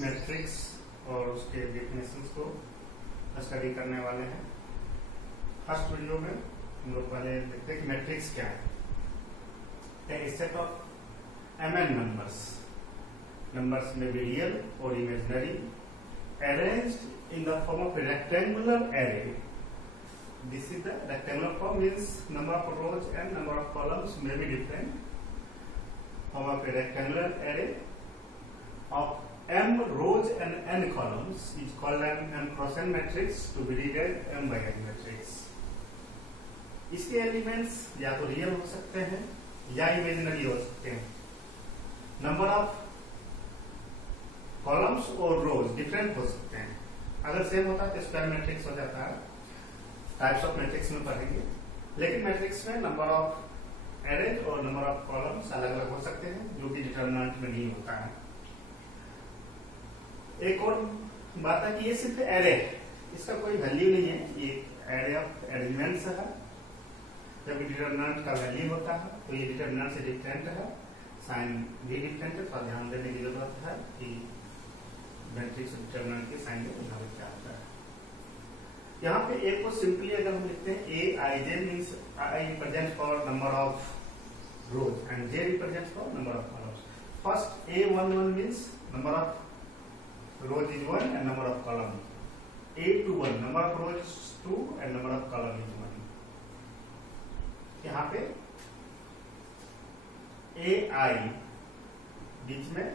Matrix और उसके definitions को स्टडी करने वाले हैं। फर्स्ट वीडियो में हम लोग पहले देखते हैं कि मैट्रिक्स क्या है। A set of mn numbers may be real or imaginary, arranged in the form of a rectangular array. This is the rectangular form, means number of rows and number of columns may be different. Form of a rectangular array of m rows and n columns is called an m cross n matrix, to be read as m by n matrix. इसके elements या तो real हो सकते हैं या imaginary हो सकते हैं। नंबर ऑफ कॉलम्स और रोज डिफरेंट हो सकते हैं। अगर सेम होता है तो स्क्वायर मैट्रिक्स हो जाता है। टाइप्स ऑफ मैट्रिक्स में पढ़ेंगे, लेकिन मैट्रिक्स में नंबर ऑफ एरेज और नंबर ऑफ कॉलम्स अलग अलग हो सकते हैं, जो कि डिटरमिनेंट में नहीं होता है। एक और बात है कि ये सिर्फ एरे है, इसका कोई वैल्यू नहीं है। ये एरे ऑफ एलिमेंट्स है, जब डिटरमिनेंट का वैल्यू होता है तो ये डिटरमिनेंट से डिफरेंट है, साइन भी डिफरेंट है। थोड़ा ध्यान देने की जरूरत है कि मैट्रिक्स और डिटरमिनेंट के साइन में यहाँ क्या होता है। यहाँ पे ए को सिंपली अगर हम लिखते हैं A I J, means I represent for number of rows and J represent for number of columns. First A11 means number of rows is 1 and number of column. A21 number of rows is 2 and number of column is 1। यहाँ पे AI बीच में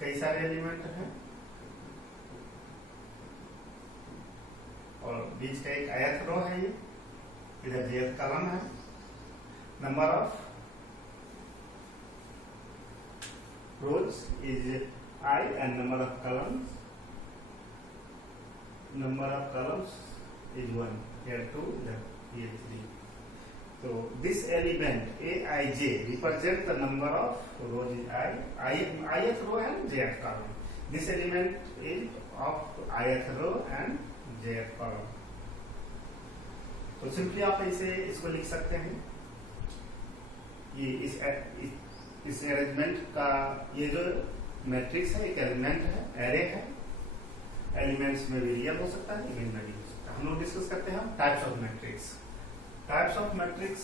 कई सारे element हैं और बीच का एक आयत रो है, ये इधर jth कॉलम है। Number of rows is I and number of columns is 1, here 2, here 3. So this element Aij represent the number of rows is ith row and jth column. This element is of ith row and jth column. तो simply आप इसको लिख सकते हैं। ये इस arrangement का ये जो मैट्रिक्स है एक एलिमेंट है, एरे है। एलिमेंट्स में भी रियल हो सकता है, इमेजिनरी हो सकता है। हम लोग डिस्कस करते हैं types of matrix. Types of matrix,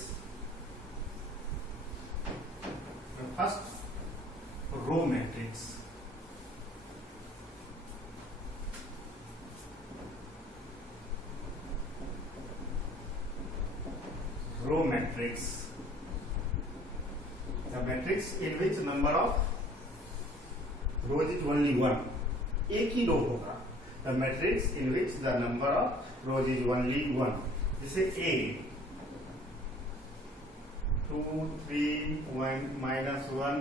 first row matrix. Row matrix, the matrix in which number of rows is only 1, एक ही रो होगा। The matrix in which the number of rows is only 1, जैसे A 2 3 1 -1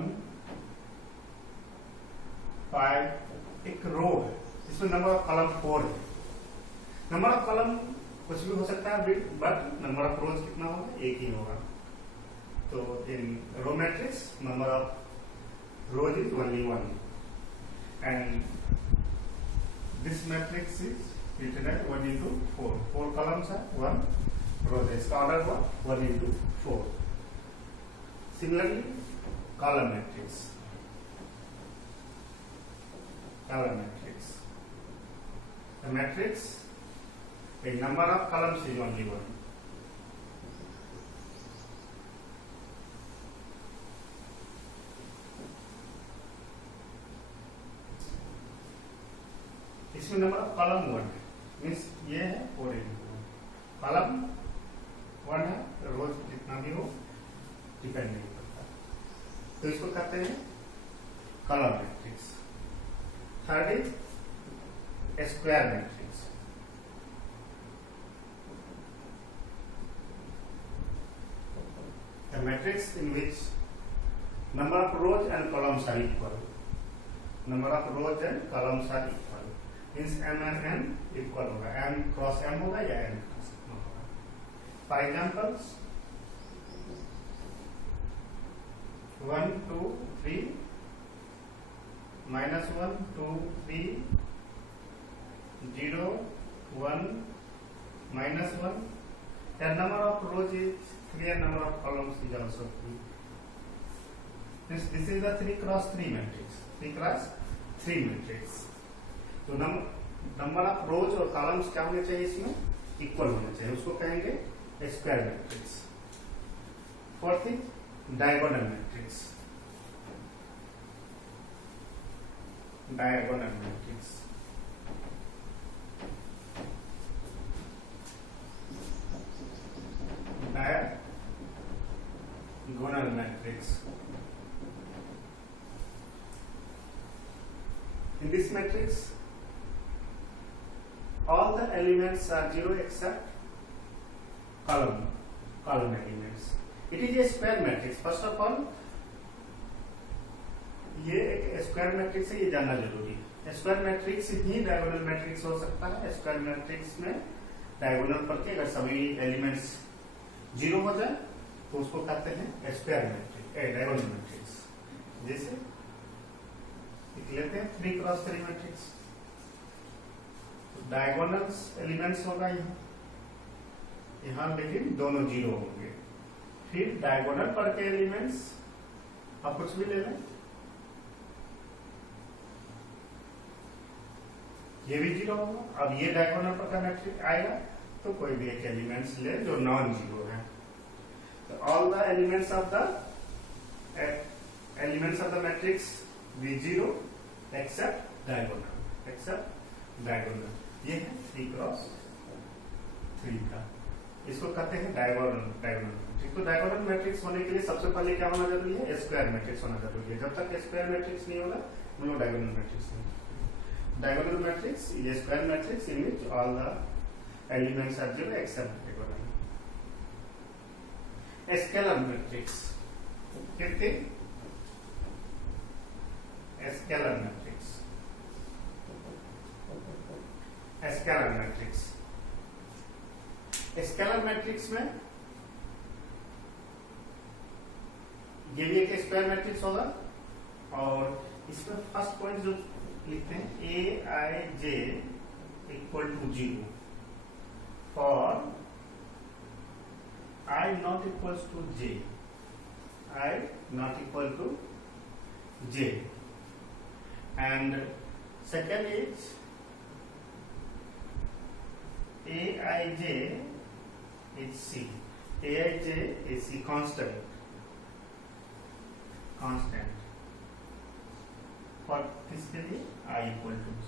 5 एक रो है जिसमें number of column 4 है। Number of column कुछ भी हो सकता है, बट नंबर ऑफ रोज कितना होगा? एक ही होगा। तो in row matrix number of rows is only 1 and this matrix is written as 1 into 4. 4 columns are 1 rows. इसका order 1 into 4. Similarly, column matrix. The matrix, the number of columns is only 1. इसमें number of column 1 है, means ये है 4 into 1। Column 1 है, रोज जितना भी हो depend नहीं करता, तो इसको कहते हैं column matrix. Third is square matrix. The matrix in which number of rows and columns are equal. Number of rows and columns are equal, means m and n equal होगा। m क्रॉस m होगा या n cross m होगा। For examples 1 2 3 -1 2 3 0 1 -1 The number of rows is 3 and number of columns is also 3. This is the 3x3 matrix, 3x3 matrix. तो number of रोज और columns क्या होने चाहिए, इसमें इक्वल होने चाहिए, उसको कहेंगे square matrix. Fourth is diagonal matrix, diagonal matrix. Diagonal matrix, in this matrix all the elements are zero except column elements. It is a square matrix. First of all ये एक स्क्वायर मैट्रिक्स है, ये जानना जरूरी है। Square matrix ही diagonal matrix हो सकता है। स्क्वायर मैट्रिक्स में डायगोनल पर के अगर सभी एलिमेंट्स जीरो हो जाए तो उसको कहते हैं स्क्वायर मैट्रिक्स, डायगोनल मैट्रिक्स। जैसे लेते हैं 3x3 मैट्रिक्स, डायगोनल एलिमेंट्स होगा यहाँ लेकिन दोनों जीरो होंगे। फिर डायगोनल पर के एलिमेंट्स आप कुछ भी ले लें, ये भी जीरो होगा। अब ये डायगोनल पर का मैट्रिक्स आएगा तो कोई भी एक एलिमेंट्स ले जो नॉन जीरो है। तो all the elements of the matrix be zero except diagonal. ये है 3x3 का, इसको कहते हैं डायगोनल मैट्रिक्स। तो डायगोनल मैट्रिक्स होने के लिए सबसे पहले क्या होना जरूरी है, स्क्वायर मैट्रिक्स होना जरूरी है। जब तक स्क्वायर मैट्रिक्स नहीं होगा हम लोग डायगोनल मैट्रिक्स नहीं। डायगोनल मैट्रिक्स ये square matrix in which all the elements are zero except diagonal. Scalar matrix, कितने scalar matrix, scalar matrix. Scalar matrix में ये भी एक स्क्वायर मैट्रिक्स होगा और इसमें फर्स्ट पॉइंट जो लिखते हैं Aij equal to 0 for I not equals to j, I not equal to j, and second is Aij is C, Aij is C constant for किसके लिए I equal to j,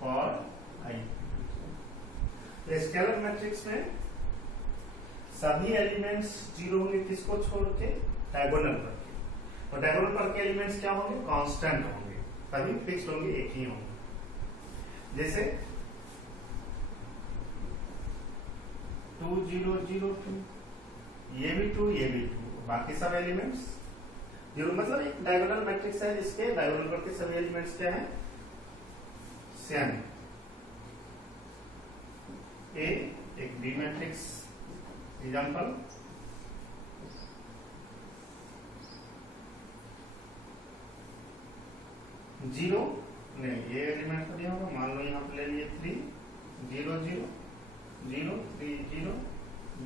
for I equal to j। Scalar matrix में सभी elements zero होंगे, किसको छोड़ के, diagonal पर के। और डायगोनल पर के एलिमेंट्स क्या होंगे, कांस्टेंट होंगे, सभी फिक्स्ड होंगे, एक ही होंगे। जैसे 2 0 0 2, ये भी 2 ये भी 2, बाकी सब एलिमेंट्स जीरो। मतलब एक डायगोनल मैट्रिक्स है जिसके डायगोनल पर के सभी एलिमेंट्स क्या है, सेम। एक बी मैट्रिक्स एग्जाम्पल, जीरो नहीं, ये एलिमेंट तो नहीं होगा। मान लो यहाँ पे ले लिए 3 0 0 0 3 0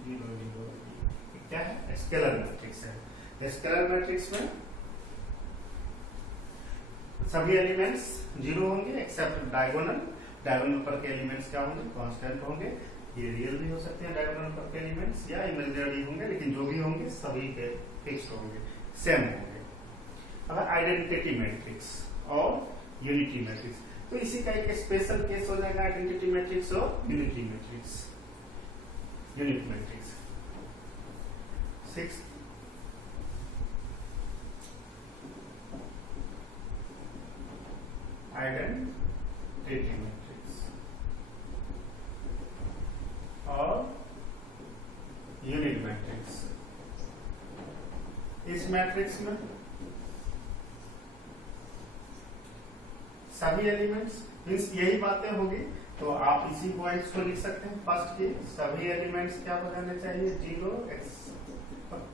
0 0, क्या है, स्केलर मैट्रिक्स है। स्केलर मैट्रिक्स में सभी एलिमेंट्स जीरो होंगे एक्सेप्ट डायगोनल। डायगोनल पर के एलिमेंट्स क्या होंगे, कांस्टेंट होंगे। ये रियल भी हो सकते हैं डायगोनल पर के एलिमेंट्स या इमेजिनरी होंगे, लेकिन जो भी होंगे सभी के फिक्स्ड होंगे, सेम होंगे। अगर आइडेंटिटी मैट्रिक्स और यूनिटी मैट्रिक्स, तो इसी का एक स्पेशल केस हो जाएगा आइडेंटिटी मैट्रिक्स और unity matrix, unit matrix. 6 identity matrix और यूनिट मैट्रिक्स। इस मैट्रिक्स में सभी एलिमेंट्स मीन्स यही बातें होगी, तो आप इसी पॉइंट्स को लिख सकते हैं। फर्स्ट की सभी एलिमेंट्स क्या हो जाने चाहिए, जीरो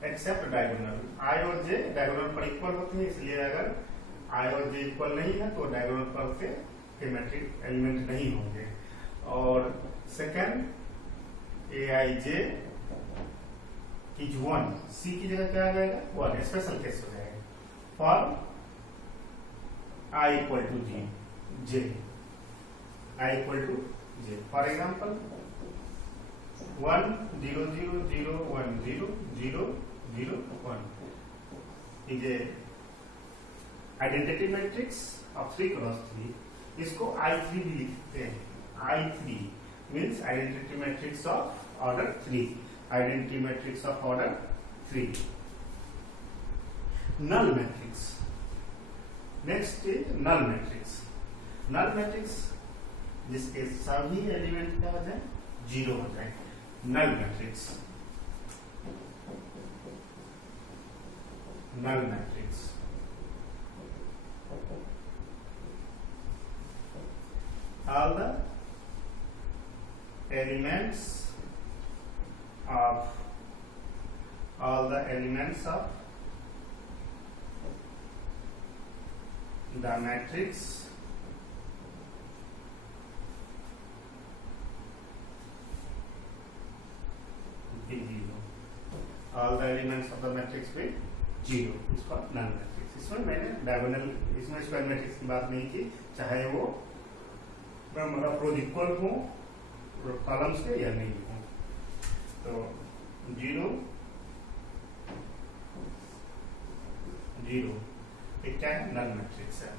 एक्सेप्ट डायगोनल। आई और जे डायगोनल पर इक्वल होते हैं, इसलिए अगर आई और जे इक्वल नहीं है तो डायगोनल पर के मैट्रिक्स एलिमेंट नहीं होंगे। और सेकेंड Aij इज 1, सी की जगह क्या आ जाएगा 1, स्पेशल केस हो जाएगा। For I equal to J, I equal to J, for example 1 0 0 0 1 0 0 0 1 is a identity matrix of 3 cross 3। इसको I3 भी लिखते हैं। I3 means identity matrix of order 3, identity matrix of order 3। Null matrix, next is null matrix. Null matrix जिसके सभी element क्या हो जाए 0 हो जाए, null matrix. Null matrix all the elements of the matrix be 0, all the elements of the matrix be 0, इसको null matrix. इसमें मैंने डायगोनल, इसमें स्क्वायर मैट्रिक्स की बात नहीं की, चाहे वो रोज इक्वल हो कॉलम्स के या नहीं हो। तो 0 0 एक क्या है नल मैट्रिक्स है।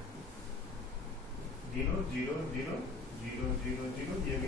0 0 0 0 0 0 ये